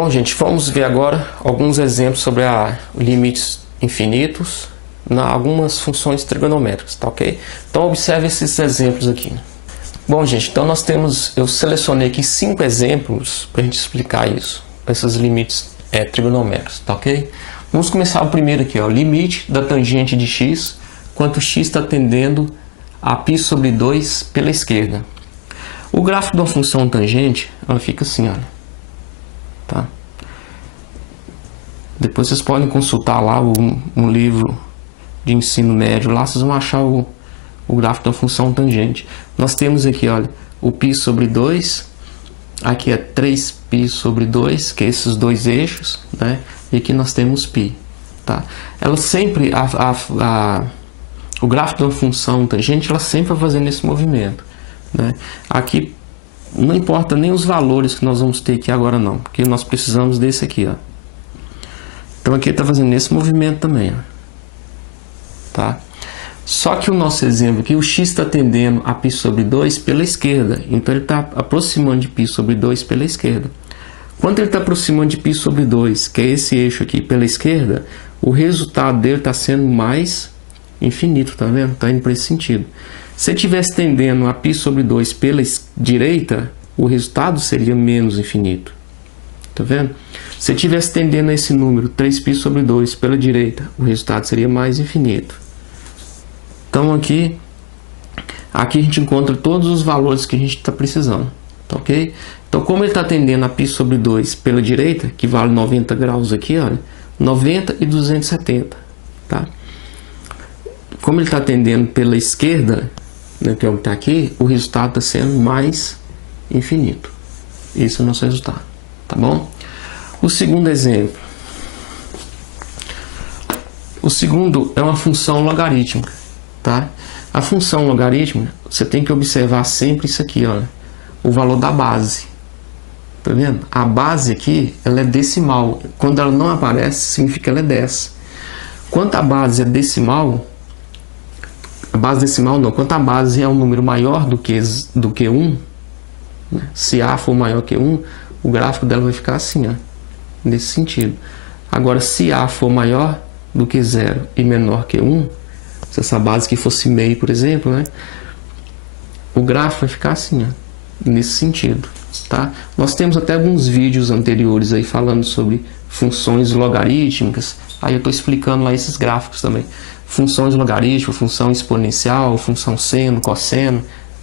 Bom, gente, vamos ver agora alguns exemplos sobre limites infinitos em algumas funções trigonométricas, tá ok? Então observe esses exemplos aqui. Bom, gente, então eu selecionei aqui 5 exemplos para a gente explicar isso, esses limites trigonométricos, tá ok? Vamos começar o primeiro aqui, ó, limite da tangente de x quanto x está tendendo a π sobre 2 pela esquerda. O gráfico de uma função tangente, ela fica assim, olha. Tá? Depois vocês podem consultar lá um livro de ensino médio, lá vocês vão achar o gráfico da função tangente. Nós temos aqui, olha, o π sobre 2, aqui é 3π sobre 2, que é esses dois eixos, né? E aqui nós temos π. Tá? Ela sempre, o gráfico da função tangente, ela sempre vai fazendo esse movimento, né? Aqui não importa nem os valores que nós vamos ter aqui agora não, porque nós precisamos desse aqui, ó. Então aqui ele está fazendo esse movimento também, ó. Tá? Só que o nosso exemplo aqui, o x está tendendo a π sobre 2 pela esquerda, então ele está aproximando de π sobre 2 pela esquerda. Quando ele está aproximando de π sobre 2, que é esse eixo aqui pela esquerda, o resultado dele está sendo mais infinito, tá vendo? Está indo para esse sentido. Se ele estivesse tendendo a π sobre 2 pela direita, o resultado seria menos infinito. Tá vendo? Se ele estivesse tendendo a esse número, 3π sobre 2 pela direita, o resultado seria mais infinito. Então aqui a gente encontra todos os valores que a gente está precisando. Tá ok? Então como ele está tendendo a π sobre 2 pela direita, que vale 90 graus aqui, olha, 90 e 270. Tá? Como ele está tendendo pela esquerda, né, que é o que está aqui, o resultado está sendo mais infinito. Esse é o nosso resultado, tá bom? O segundo exemplo. O segundo é uma função logarítmica, tá? A função logarítmica, você tem que observar sempre isso aqui, olha, o valor da base. Tá vendo? A base aqui, ela é decimal. Quando ela não aparece, significa que ela é 10. Quando a base é decimal, quanto a base é um número maior do que 1, né? Se A for maior que 1, o gráfico dela vai ficar assim, ó, nesse sentido. Agora, se A for maior do que 0 e menor que 1, se essa base aqui fosse meio, por exemplo, né? O gráfico vai ficar assim, ó, nesse sentido. Tá? Nós temos até alguns vídeos anteriores aí falando sobre funções logarítmicas. Aí eu estou explicando lá esses gráficos também. Funções logarítmicas, função exponencial, função seno, cosseno.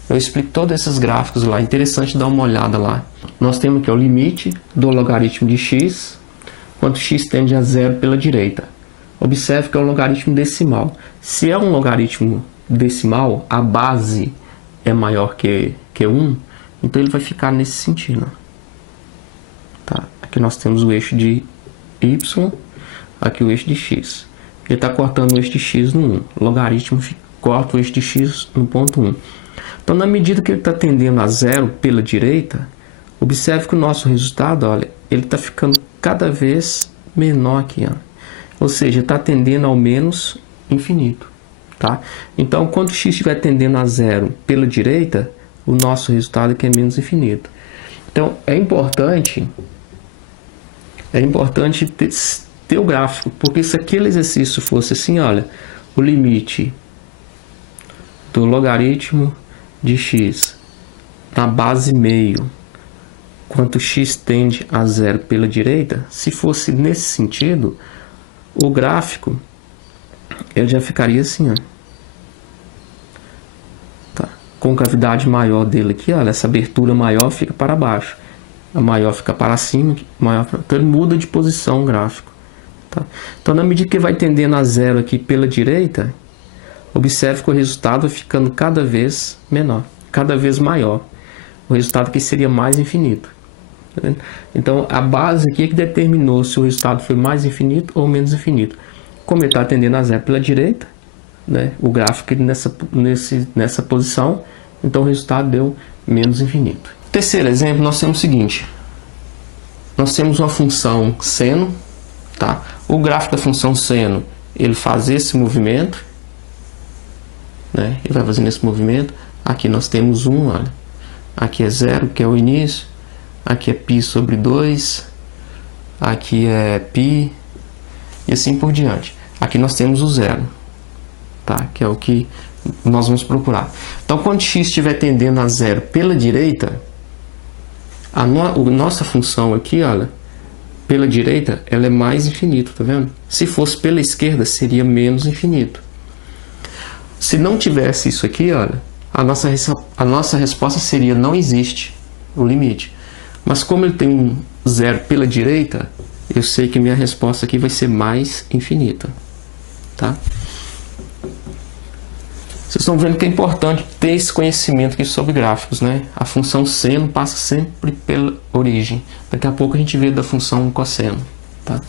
Eu explico todos esses gráficos lá. É interessante dar uma olhada lá. Nós temos aqui o limite do logaritmo de x, quando x tende a 0 pela direita. Observe que é um logaritmo decimal. Se é um logaritmo decimal, a base é maior que 1, então ele vai ficar nesse sentido. Tá? Aqui nós temos o eixo de y, aqui o eixo de x. Ele está cortando o eixo de x no 1. O logaritmo corta o eixo de x no ponto 1. Então, na medida que ele está tendendo a 0 pela direita, observe que o nosso resultado, olha, ele está ficando cada vez menor aqui, ó. Ou seja, está tendendo ao menos infinito. Tá? Então, quando x estiver tendendo a 0 pela direita, o nosso resultado aqui é menos infinito. Então, é importante ter o gráfico, porque se aquele exercício fosse assim, olha, o limite do logaritmo de x na base meio, quanto x tende a 0 pela direita, se fosse nesse sentido, o gráfico ele já ficaria assim, ó. Tá? Concavidade maior dele aqui, olha, essa abertura maior fica para baixo, a maior fica para cima, então ele muda de posição o gráfico. Tá? Então, na medida que vai tendendo a 0 aqui pela direita, observe que o resultado vai ficando cada vez menor, cada vez maior. O resultado aqui seria mais infinito. Tá? Então, a base aqui é que determinou se o resultado foi mais infinito ou menos infinito. Como ele está tendendo a 0 pela direita, né, o gráfico nessa posição, então o resultado deu menos infinito. Terceiro exemplo, nós temos o seguinte. Nós temos uma função seno. Tá? O gráfico da função seno, ele faz esse movimento, né? Ele vai fazendo esse movimento. Aqui nós temos 1, olha. Aqui é 0, que é o início. Aqui é π sobre 2. aqui é π, e assim por diante. Aqui nós temos o zero, tá? Que é o que nós vamos procurar. Então, quando x estiver tendendo a zero pela direita, a nossa função aqui, olha, pela direita, ela é mais infinito, tá vendo? Se fosse pela esquerda, seria menos infinito. Se não tivesse isso aqui, olha, a nossa resposta seria não existe o limite. Mas como ele tem um zero pela direita, eu sei que minha resposta aqui vai ser mais infinita, tá? Vocês estão vendo que é importante ter esse conhecimento aqui sobre gráficos, né? A função seno passa sempre pela origem. Daqui a pouco a gente vê da função cosseno, tá?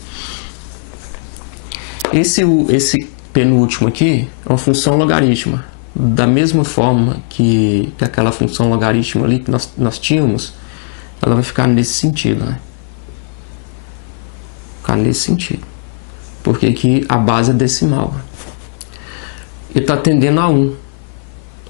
Esse penúltimo aqui é uma função logarítmica. Da mesma forma que aquela função logarítmica ali que nós tínhamos, ela vai ficar nesse sentido, né? Ficar nesse sentido. Porque aqui a base é decimal. Ele está tendendo a 1.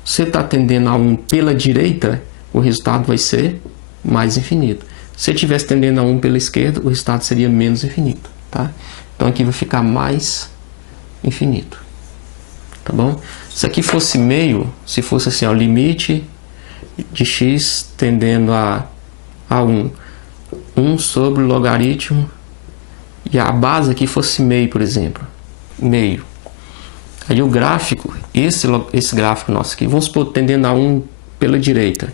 Se está tendendo a 1 pela direita, o resultado vai ser mais infinito. Se estivesse tendendo a 1 pela esquerda, o resultado seria menos infinito, tá? Então aqui vai ficar mais infinito, tá bom? Se aqui fosse meio, se fosse assim, o limite de x tendendo a 1, 1 sobre o logaritmo, e a base aqui fosse meio, por exemplo, meio. Aí o gráfico, esse gráfico nosso aqui, vamos supor, tendendo a 1 pela direita.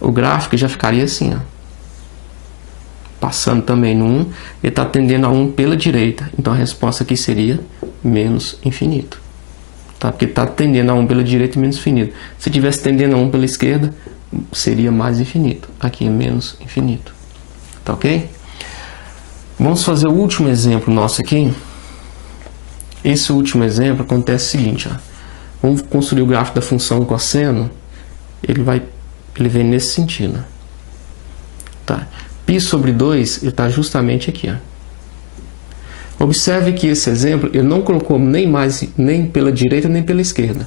O gráfico já ficaria assim, ó. Passando também no 1, ele está tendendo a 1 pela direita. Então a resposta aqui seria menos infinito. Tá? Porque está tendendo a 1 pela direita e menos infinito. Se tivesse tendendo a 1 pela esquerda, seria mais infinito. Aqui é menos infinito. Tá ok? Vamos fazer o último exemplo nosso aqui. Esse último exemplo acontece o seguinte, ó. Vamos construir o gráfico da função cosseno. Ele vem nesse sentido. Tá? π sobre 2 está justamente aqui. Ó. Observe que esse exemplo ele não colocou nem pela direita nem pela esquerda.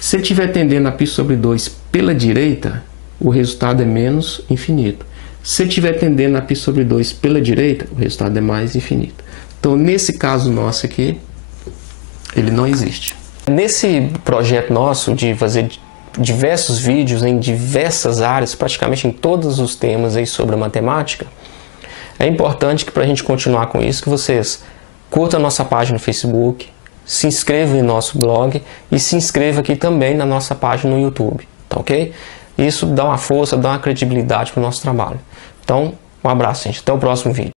Se ele estiver tendendo a π sobre 2 pela direita, o resultado é menos infinito. Se ele estiver tendendo a π sobre 2 pela direita, o resultado é mais infinito. Então, nesse caso nosso aqui, ele não existe. Nesse projeto nosso de fazer diversos vídeos em diversas áreas, praticamente em todos os temas aí sobre a matemática, é importante que para a gente continuar com isso, que vocês curtam a nossa página no Facebook, se inscrevam em nosso blog e se inscrevam aqui também na nossa página no YouTube, tá ok? Isso dá uma força, dá uma credibilidade para o nosso trabalho. Então, um abraço, gente. Até o próximo vídeo.